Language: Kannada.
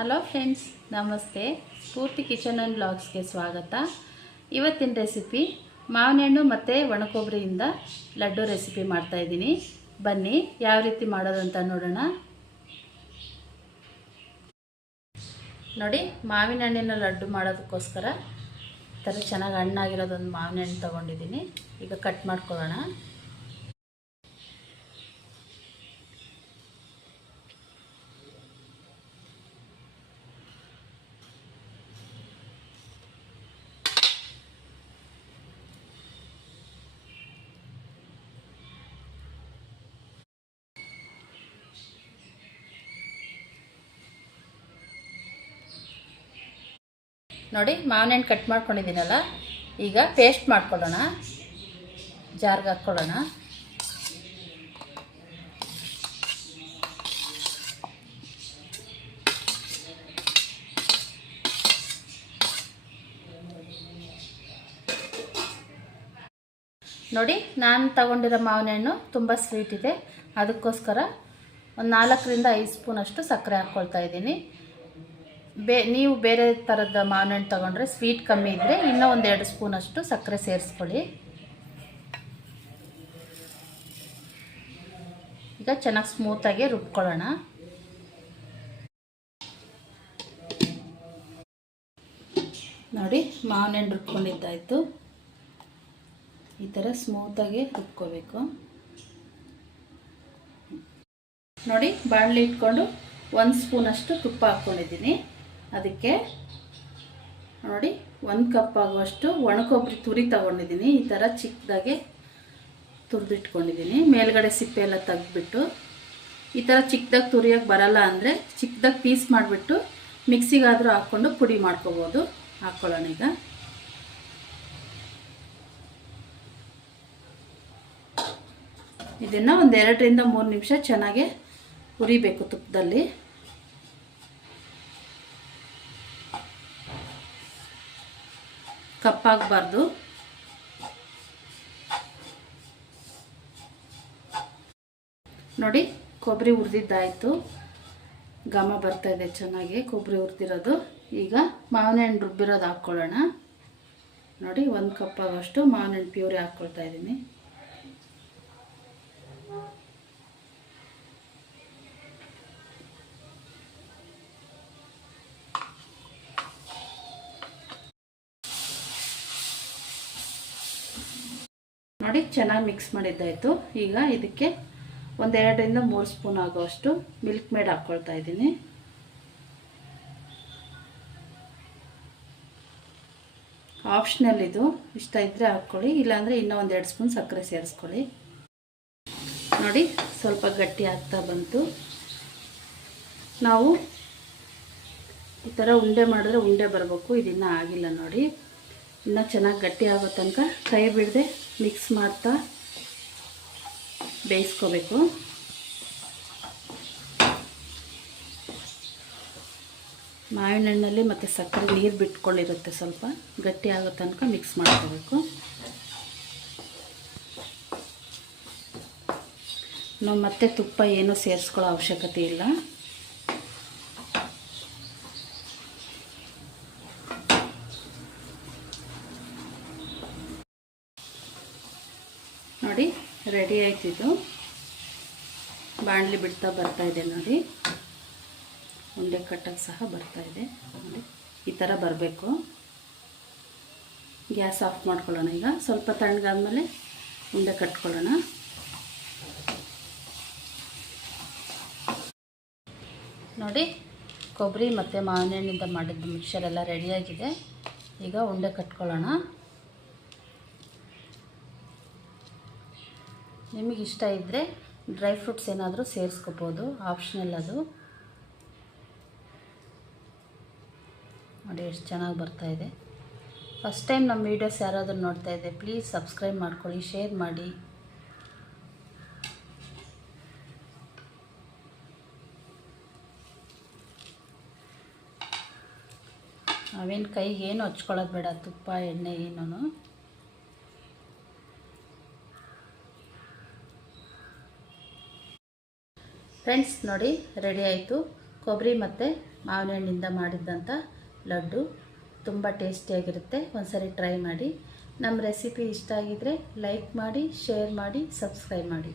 ಹಲೋ ಫ್ರೆಂಡ್ಸ್, ನಮಸ್ತೆ. ಸ್ಫೂರ್ತಿ ಕಿಚನ್ ಆ್ಯಂಡ್ ಬ್ಲಾಗ್ಸ್ಗೆ ಸ್ವಾಗತ. ಇವತ್ತಿನ ರೆಸಿಪಿ ಮಾವಿನ ಹಣ್ಣು ಮತ್ತು ಒಣಕೊಬ್ಬರಿಯಿಂದ ಲಡ್ಡು ರೆಸಿಪಿ ಮಾಡ್ತಾಯಿದ್ದೀನಿ. ಬನ್ನಿ ಯಾವ ರೀತಿ ಮಾಡೋದಂತ ನೋಡೋಣ. ನೋಡಿ, ಮಾವಿನ ಹಣ್ಣಿನ ಲಡ್ಡು ಮಾಡೋದಕ್ಕೋಸ್ಕರ ಈ ಥರ ಚೆನ್ನಾಗಿ ಹಣ್ಣಾಗಿರೋದೊಂದು ಮಾವಿನ ಹಣ್ಣು ತೊಗೊಂಡಿದ್ದೀನಿ. ಈಗ ಕಟ್ ಮಾಡ್ಕೊಳ್ಳೋಣ. ನೋಡಿ, ಮಾವಿನ ಹಣ್ಣು ಕಟ್ ಮಾಡ್ಕೊಂಡಿದ್ದೀನಲ್ಲ, ಈಗ ಪೇಸ್ಟ್ ಮಾಡ್ಕೊಳ್ಳೋಣ. ಜಾರ್ಗೆ ಹಾಕ್ಕೊಳ್ಳೋಣ. ನೋಡಿ, ನಾನು ತಗೊಂಡಿರೋ ಮಾವಿನ ಹಣ್ಣು ತುಂಬ ಸ್ವೀಟ್ ಇದೆ. ಅದಕ್ಕೋಸ್ಕರ ಒಂದು 4ರಿಂದ 5 ಸ್ಪೂನಷ್ಟು ಸಕ್ಕರೆ ಹಾಕ್ಕೊಳ್ತಾ ಇದ್ದೀನಿ. ನೀವು ಬೇರೆ ಥರದ ಮಾವಿನ ಹಣ್ಣು ತೊಗೊಂಡ್ರೆ ಸ್ವೀಟ್ ಕಮ್ಮಿ ಇದ್ದರೆ ಇನ್ನೂ ಒಂದು 2 ಸ್ಪೂನಷ್ಟು ಸಕ್ಕರೆ ಸೇರಿಸ್ಕೊಳ್ಳಿ. ಈಗ ಚೆನ್ನಾಗಿ ಸ್ಮೂತಾಗಿ ರುಬ್ಕೊಳ್ಳೋಣ. ನೋಡಿ, ಮಾವಿನ ಹಣ್ಣು ರುಬ್ಕೊಂಡಿದ್ದಾಯಿತು. ಈ ಥರ ಸ್ಮೂತಾಗಿ ರುಬ್ಕೋಬೇಕು. ನೋಡಿ, ಬಾಣಲೆ ಇಟ್ಕೊಂಡು 1 ಸ್ಪೂನಷ್ಟು ತುಪ್ಪ ಹಾಕ್ಕೊಂಡಿದ್ದೀನಿ. ಅದಕ್ಕೆ ನೋಡಿ 1 ಕಪ್ ಆಗುವಷ್ಟು ಒಣಕೊಬ್ಬರಿ ತುರಿ ತಗೊಂಡಿದ್ದೀನಿ. ಈ ಥರ ಚಿಕ್ಕದಾಗಿ ತುರಿದಿಟ್ಕೊಂಡಿದ್ದೀನಿ. ಮೇಲ್ಗಡೆ ಸಿಪ್ಪೆ ಎಲ್ಲ ತೆಗೆದ್ಬಿಟ್ಟು, ಈ ಥರ ಚಿಕ್ಕದಾಗಿ ತುರಿಯೋಕ್ಕೆ ಬರಲ್ಲ ಅಂದರೆ ಚಿಕ್ಕದಾಗಿ ಪೀಸ್ ಮಾಡಿಬಿಟ್ಟು ಮಿಕ್ಸಿಗಾದರೂ ಹಾಕ್ಕೊಂಡು ಪುಡಿ ಮಾಡ್ಕೋಬೋದು. ಹಾಕ್ಕೊಳ್ಳೋಣ. ಈಗ ಇದನ್ನು ಒಂದು 2ರಿಂದ 3 ನಿಮಿಷ ಚೆನ್ನಾಗಿ ಹುರಿಬೇಕು ತುಪ್ಪದಲ್ಲಿ. ಕಪ್ಪಾಗಬಾರ್ದು. ನೋಡಿ, ಕೊಬ್ಬರಿ ಹುರಿದಿದ್ದಾಯಿತು. ಘಮ ಬರ್ತಾಯಿದೆ ಚೆನ್ನಾಗಿ ಕೊಬ್ಬರಿ ಹುರಿದಿರೋದು. ಈಗ ಮಾವಿನ ಹಣ್ಣು ರುಬ್ಬಿರೋದು ಹಾಕ್ಕೊಳ್ಳೋಣ. ನೋಡಿ, 1 ಕಪ್ ಆಗೋಷ್ಟು ಮಾವಿನ ಹಣ್ಣು ಪ್ಯೂರಿ ಹಾಕ್ಕೊಳ್ತಾ ಇದ್ದೀನಿ. ನೋಡಿ, ಚೆನ್ನಾಗಿ ಮಿಕ್ಸ್ ಮಾಡಿದ್ದಾಯಿತು. ಈಗ ಇದಕ್ಕೆ ಒಂದು 2ರಿಂದ 3 ಸ್ಪೂನ್ ಆಗೋಷ್ಟು ಮಿಲ್ಕ್ ಮೇಡ್ ಹಾಕ್ಕೊಳ್ತಾ ಇದ್ದೀನಿ. ಆಪ್ಷನಲ್ ಇದು, ಇಷ್ಟ ಇದ್ದರೆ ಹಾಕ್ಕೊಳ್ಳಿ, ಇಲ್ಲಾಂದರೆ ಇನ್ನೂ ಒಂದು 2 ಸ್ಪೂನ್ ಸಕ್ಕರೆ ಸೇರಿಸ್ಕೊಳ್ಳಿ. ನೋಡಿ, ಸ್ವಲ್ಪ ಗಟ್ಟಿ ಆಗ್ತಾ ಬಂತು. ನಾವು ಈ ಥರ ಉಂಡೆ ಮಾಡಿದ್ರೆ ಉಂಡೆ ಬರಬೇಕು. ಇದಿನ್ನೂ ಆಗಿಲ್ಲ. ನೋಡಿ, ಇನ್ನೂ ಚೆನ್ನಾಗಿ ಗಟ್ಟಿ ಆಗೋ ತನಕ ಕೈ ಬಿಡದೆ ಮಿಕ್ಸ್ ಮಾಡ್ತಾ ಬೇಯಿಸ್ಕೋಬೇಕು. ಮಾವಿನ ಹಣ್ಣಲ್ಲಿ ಮತ್ತು ಸಕ್ಕರೆ ನೀರು ಬಿಟ್ಕೊಂಡಿರುತ್ತೆ. ಸ್ವಲ್ಪ ಗಟ್ಟಿ ಆಗೋ ತನಕ ಮಿಕ್ಸ್ ಮಾಡ್ಕೋಬೇಕು. ನಾವು ಮತ್ತೆ ತುಪ್ಪ ಏನೂ ಸೇರಿಸ್ಕೊಳ್ಳೋ ಅವಶ್ಯಕತೆ ಇಲ್ಲ. ನೋಡಿ, ರೆಡಿ ಆಯ್ತಿದ್ದು. ಬಾಣಲಿ ಬಿಡ್ತಾ ಬರ್ತಾಯಿದೆ. ನೋಡಿ, ಉಂಡೆ ಕಟ್ಟಕ್ಕೆ ಸಹ ಬರ್ತಾಯಿದೆ. ನೋಡಿ, ಈ ಥರ ಬರಬೇಕು. ಗ್ಯಾಸ್ ಆಫ್ ಮಾಡ್ಕೊಳ್ಳೋಣ. ಈಗ ಸ್ವಲ್ಪ ತಣ್ಣಗಾದ್ಮೇಲೆ ಉಂಡೆ ಕಟ್ಕೊಳ್ಳೋಣ. ನೋಡಿ, ಕೊಬ್ಬರಿ ಮತ್ತು ಮಾವಿನ ಹಣ್ಣಿಂದ ಮಾಡಿದ ಮಿಕ್ಸರ್ ಎಲ್ಲ ರೆಡಿಯಾಗಿದೆ. ಈಗ ಉಂಡೆ ಕಟ್ಕೊಳ್ಳೋಣ. ನಿಮಗಿಷ್ಟ ಇದ್ದರೆ ಡ್ರೈ ಫ್ರೂಟ್ಸ್ ಏನಾದರೂ ಸೇರಿಸ್ಕೋಬೋದು, ಆಪ್ಷನಲ್ ಅದು. ನೋಡಿ, ಎಷ್ಟು ಚೆನ್ನಾಗಿ ಬರ್ತಾಯಿದೆ. ಫಸ್ಟ್ ಟೈಮ್ ನಮ್ಮ ವೀಡಿಯೋಸ್ ಯಾರಾದರೂ ನೋಡ್ತಾಯಿದ್ದೆ ಪ್ಲೀಸ್ ಸಬ್ಸ್ಕ್ರೈಬ್ ಮಾಡ್ಕೊಳ್ಳಿ, ಶೇರ್ ಮಾಡಿ. ನಾವೇನು ಕೈಗೆ ಏನು ಹಚ್ಕೊಳ್ಳೋದು ಬೇಡ, ತುಪ್ಪ ಎಣ್ಣೆ ಏನೂ. ಫ್ರೆಂಡ್ಸ್, ನೋಡಿ ರೆಡಿ ಆಯಿತು. ಕೊಬ್ಬರಿ ಮತ್ತು ಮಾವಿನ ಹಣ್ಣಿಂದ ಮಾಡಿದ್ದಂಥ ಲಡ್ಡು ತುಂಬ ಟೇಸ್ಟಿಯಾಗಿರುತ್ತೆ. ಒಂದ್ಸರಿ ಟ್ರೈ ಮಾಡಿ. ನಮ್ಮ ರೆಸಿಪಿ ಇಷ್ಟ ಆಗಿದ್ದರೆ ಲೈಕ್ ಮಾಡಿ, ಶೇರ್ ಮಾಡಿ, ಸಬ್ಸ್ಕ್ರೈಬ್ ಮಾಡಿ.